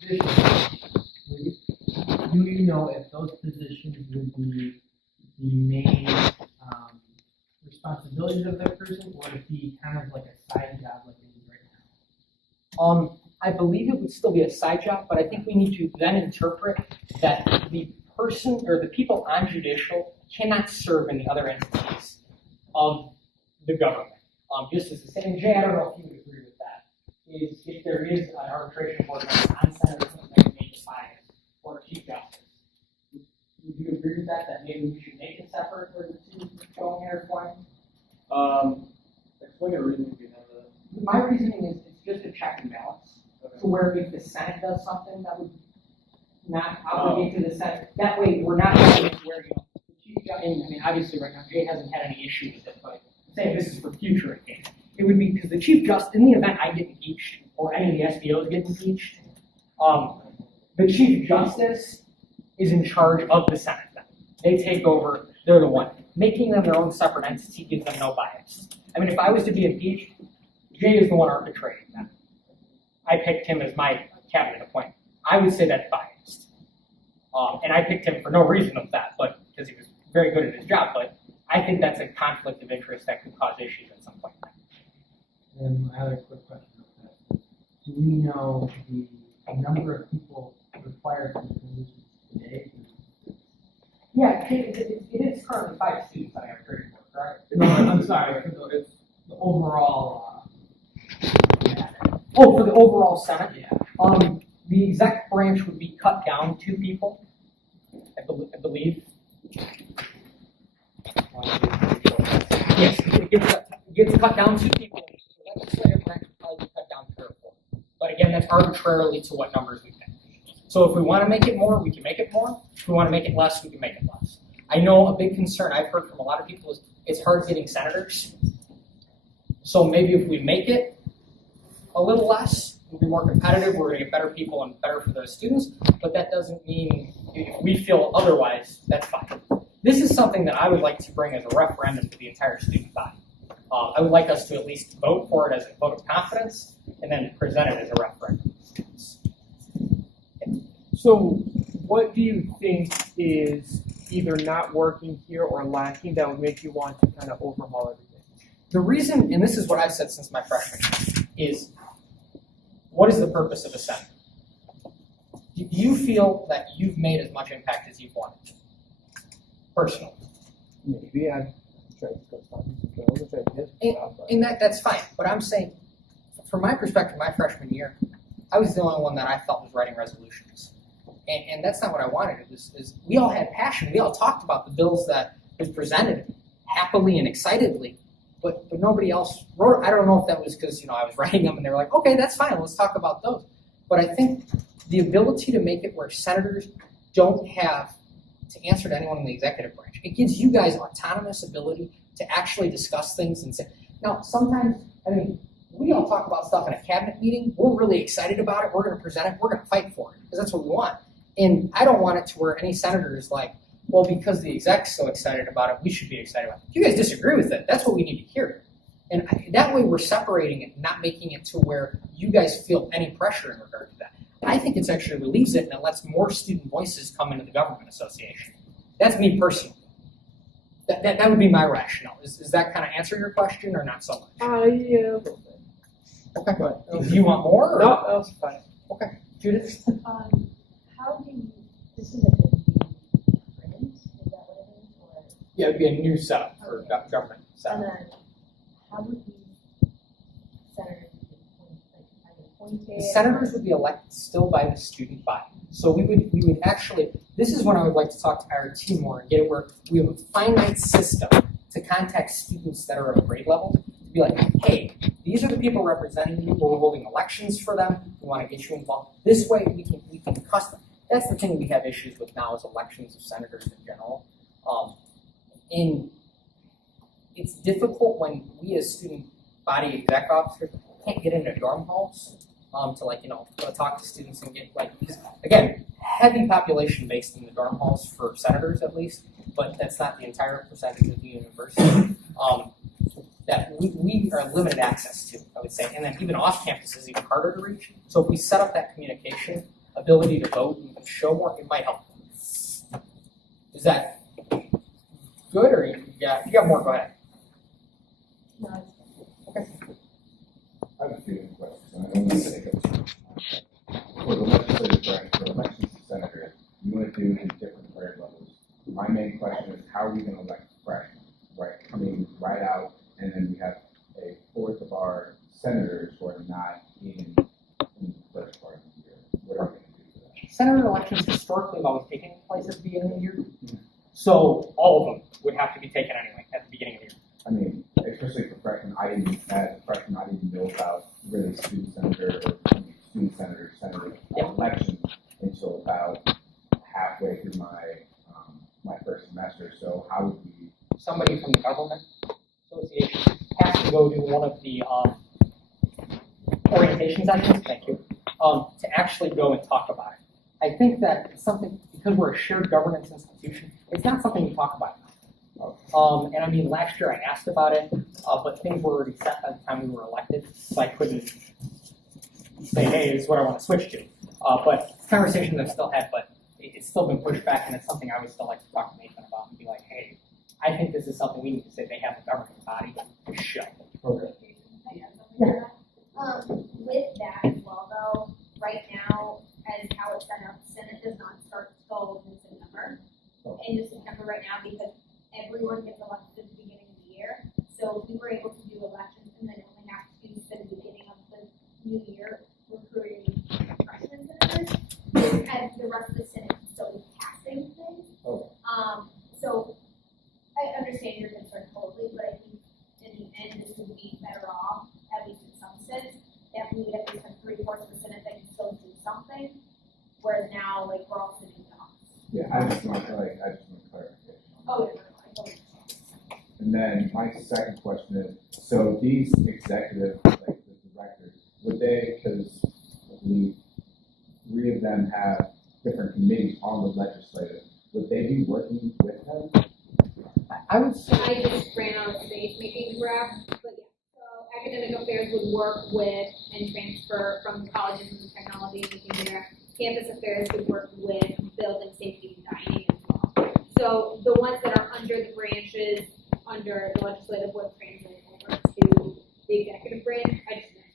Do you know if those positions would be the main responsibilities of that person, or would it be kind of like a side job like it is right now? I believe it would still be a side job, but I think we need to then interpret that the person or the people on judicial cannot serve in the other entities of the government. Just as the same, Jay, I don't know if you would agree with that, is if there is an arbitration board member on Senate that would make it biased, or a chief justice. Would you agree with that, that maybe we should make it separate for the two going intertwined? Explain the reason behind that. My reasoning is it's just a check and balance. To where if the Senate does something that would not obligate to the Senate, that way we're not having it where, you know, the chief judge, and I mean, obviously right now, Jay hasn't had any issue with it, but say this is for future again. It would be because the chief justice, in the event I get impeached, or any of the SBOs get impeached, the chief justice is in charge of the Senate then. They take over, they're the one. Making them their own separate entity gives them no bias. I mean, if I was to be impeached, Jay is the one arbitrating them. I picked him as my cabinet appointment. I would say that's biased. And I picked him for no reason of that, but because he was very good at his job, but I think that's a conflict of interest that could cause issues at some point. And my other quick question is, do we know the number of people required for the positions today? Yeah, it is currently 5 students that I have training for, correct? No, I'm sorry, for the overall. Oh, for the overall Senate? Yeah. The exec branch would be cut down 2 people, I believe. Yes, it gets cut down 2 people. The legislative branch would probably be cut down 3 or 4. But again, that's arbitrarily to what numbers we pick. So if we want to make it more, we can make it more. If we want to make it less, we can make it less. I know a big concern I've heard from a lot of people is it's hard getting senators. So maybe if we make it a little less, we'll be more competitive, we're going to get better people and better for those students, but that doesn't mean if we feel otherwise, that's fine. This is something that I would like to bring as a referendum to the entire student body. I would like us to at least vote for it as a vote of confidence and then present it as a referendum to students. So what do you think is either not working here or lacking that would make you want to kind of overhaul everything? The reason, and this is what I've said since my freshman year, is what is the purpose of a Senate? Do you feel that you've made as much impact as you've wanted to? Personally. Maybe I've tried to go talk to people, which I did. And that's fine. But I'm saying, from my perspective, my freshman year, I was the only one that I felt was writing resolutions. And that's not what I wanted. It was we all had passion. We all talked about the bills that was presented happily and excitedly, but nobody else wrote. I don't know if that was because I was writing them and they were like, okay, that's fine. Let's talk about those. But I think the ability to make it where senators don't have to answer to anyone in the executive branch, it gives you guys autonomous ability to actually discuss things and say. Now, sometimes, we all talk about stuff in a cabinet meeting. We're really excited about it. We're going to present it. We're going to fight for it because that's what we want. And I don't want it to where any senator is like, well, because the exec's so excited about it, we should be excited about it. If you guys disagree with it, that's what we need to hear. And that way we're separating it, not making it to where you guys feel any pressure in regard to that. I think it's actually relieves it and it lets more student voices come into the government association. That's me personally. That would be my rationale. Is that kind of answer your question or not so much? Yeah. Okay. Do you want more? Or? No, that was fine. Okay. Judith? How do you, this is a good print, is that what it is? Or? Yeah, it would be a new setup for government setup. And then, how would the senators be appointed? The senators would be elected still by the student body. So we would actually, this is when I would like to talk to our team more and get it where we have a finite system to contact students that are of grade level to be like, hey, these are the people representing you. We're holding elections for them. We want to get you involved. This way we can custom. That's the thing we have issues with now is elections of senators in general. And it's difficult when we as student body exec officers can't get into dorm halls to talk to students and get because again, heavy population based in the dorm halls for senators at least, but that's not the entire percentage of the university. That we are limited access to, I would say, and then even off campus is even harder to reach. So if we set up that communication ability to vote and can show more, it might help. Is that good, or if you got more, go ahead. No, it's I have a few questions, and I don't want to take up too much time. For the legislative branch, for elections to senator, you want to do these different grade levels. My main question is, how are we going to elect freshmen, right, coming right out, and then we have a fourth of our senators who are not in the first part of the year? What are we going to do for that? Senator elections historically have always taken place at the beginning of the year, so all of them would have to be taken anyway at the beginning of the year. I mean, especially for freshmen, as a freshman, I didn't know about really student senator or student senator election until about halfway through my first semester. So how would we? Somebody from the government association has to go to one of the orientation sessions. Thank you. To actually go and talk about it. I think that it's something, because we're a shared governance institution, it's not something we talk about. And I mean, last year I asked about it, but things were already set by the time we were elected, so I couldn't say, hey, this is what I want to switch to. But it's a conversation I've still had, but it's still been pushed back, and it's something I would still like to talk to Nathan about and be like, hey, I think this is something we need to say they have a governing body to show. Okay. With that as well, though, right now, as how it's set up, Senate does not start till in September. End of September right now, because everyone gets elected at the beginning of the year. So we were able to do elections and then only have to spend the beginning of the new year recruiting freshmen senators, and the rest of the Senate is still passing things. Okay. So I understand your concern totally, but I think in the end, this would be better off, at least in some sense, if we would at least have 3/4 of the Senate that can still do something, whereas now, like, we're all sitting down. Yeah, I just want clarification. Oh, yeah, I totally. And then my second question is, so these executive, like the directors, would they, because we three of them have different committees on the legislative, would they be working with them? I would say, I just ran out of space making graph, but yeah. So academic affairs would work with and transfer from colleges and technology and things there. Campus affairs would work with building safety and dining as well. So the ones that are under the branches, under the legislative, would translate over to the executive branch. I just didn't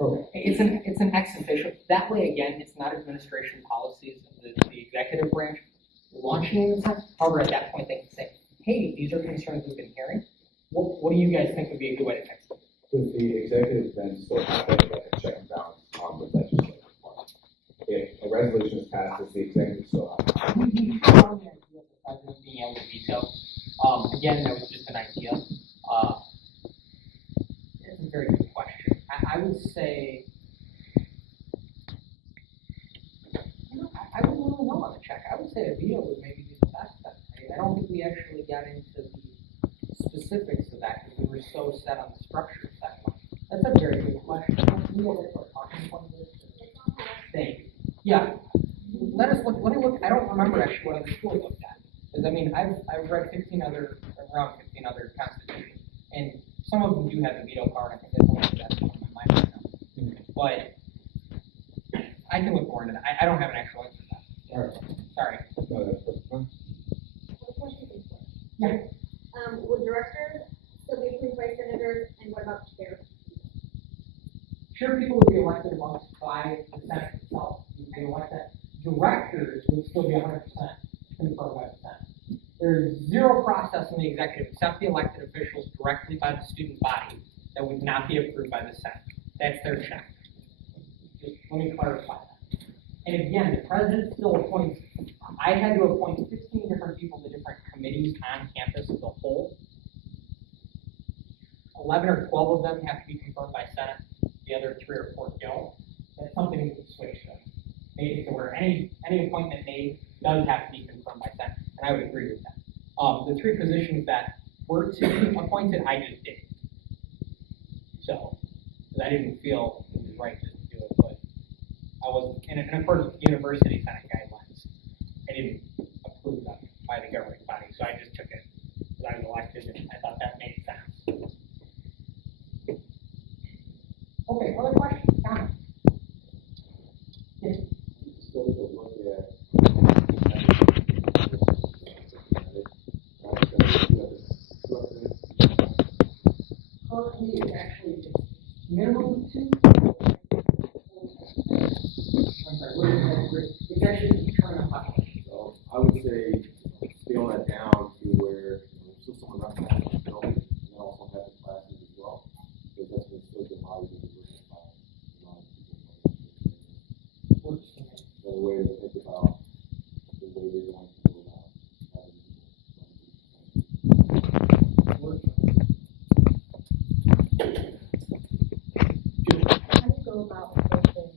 Okay. it's an ex officio. That way, again, it's not administration policies of the executive branch launching the time. However, at that point, they can say, hey, these are concerns we've been hearing. What do you guys think would be a good way to fix it? Does the executive then still have like a check and balance on the legislative part? If a resolution is passed, does the executive still have? We have an idea of the president being able to veto. Again, that was just an idea. That's a very good question. I would say, I wouldn't really know on the check. I would say a veto would maybe be the best bet. I don't think we actually got into the specifics of that because we were so set on the structure of that one. That's a very good question. Can we go to our talking point of this? Thank you. Yeah. Let me look. I don't remember actually what other schools looked at. Because I mean, I've read around 15 other constitutions, and some of them do have the veto power. I think that's only that's on my mind right now. But I can look more into that. I don't have an actual answer to that. All right. Sorry. No, that's fine. Yeah. Would directors still be approved by senators, and what about the chair? Sure, people would be elected amongst by the Senate itself. They elect that. Directors would still be 100% confirmed by the Senate. There's zero process in the executive except the elected officials directly by the student body that would not be approved by the Senate. That's their check. Just let me clarify that. And again, the president still appoints. I had to appoint 15 different people to different committees on campus as a whole. 11 or 12 of them have to be confirmed by Senate. The other 3 or 4 don't. That's something we can switch to. Make it to where any appointment made does have to be confirmed by Senate, and I would agree with that. The 3 positions that were to be appointed, I just did. So, because I didn't feel it was right just to do it, but I was, and of course, university Senate guidelines, I didn't approve them by the governing body, so I just took it because I was elected, and I thought that made sense. Okay, other questions, comments? Yes. take a look at Currently, it's actually just minimum of 2. I'm sorry, what is that? It's actually turn on population. So I would say scale that down to where there's still someone representing the building, and then also have the classes as well, because that's going to still allow you to diversify a lot of people. So the way to think about the way they're going to go about having How do you go about approaching,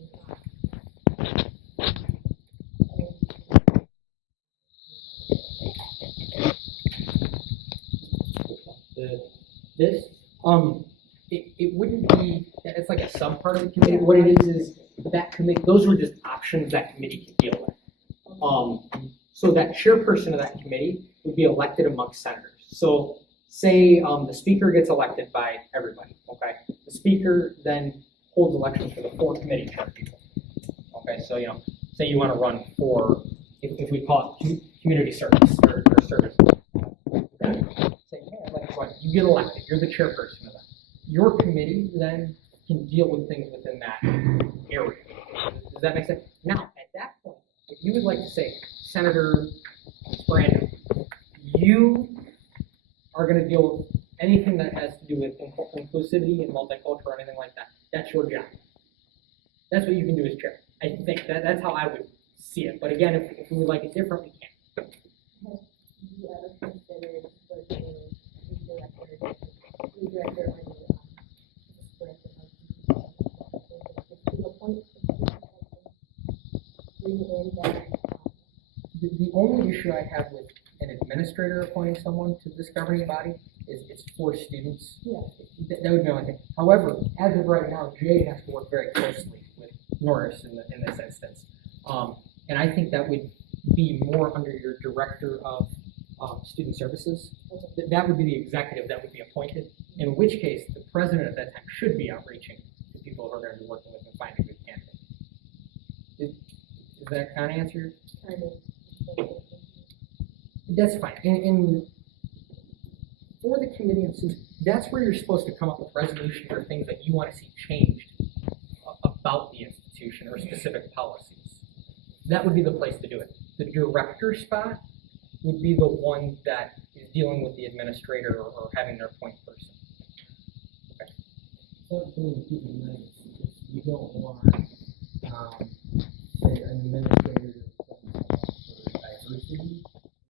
It wouldn't be, it's like a sub part of the committee. What it is that committee, those were just options that committee could deal with. So that chairperson of that committee would be elected amongst senators. So say the speaker gets elected by everybody, okay? The speaker then holds elections for the 4 committee chair people. Okay, so say you want to run for, if we call it community service or service. Okay. Say, hey, I'd like to run. You get elected, you're the chairperson of that. Your committee then can deal with things within that area. Does that make sense? Now, at that point, if you would like to say, Senator Brandon, you are going to deal with anything that has to do with inclusivity and multicultural or anything like that. That's your job. That's what you can do as chair. I think that's how I would see it. But again, if we would like it different, we can. have you ever considered working with director or the director of the point bring in that The only issue I have with an administrator appointing someone to this governing body is it's for students. Yeah. That would be my thing. However, as of right now, Jay has to work very closely with Norris in this instance. And I think that would be more under your director of student services. That would be the executive that would be appointed, in which case the president at that time should be outreaching to people who are going to be working with and finding good candidates. Does that kind of answer? kind of That's fine. For the committee and students, that's where you're supposed to come up with resolutions or things that you want to see changed about the institution or specific policies. That would be the place to do it. The director spot would be the one that is dealing with the administrator or having their point person. Okay. Something to keep in mind is you don't want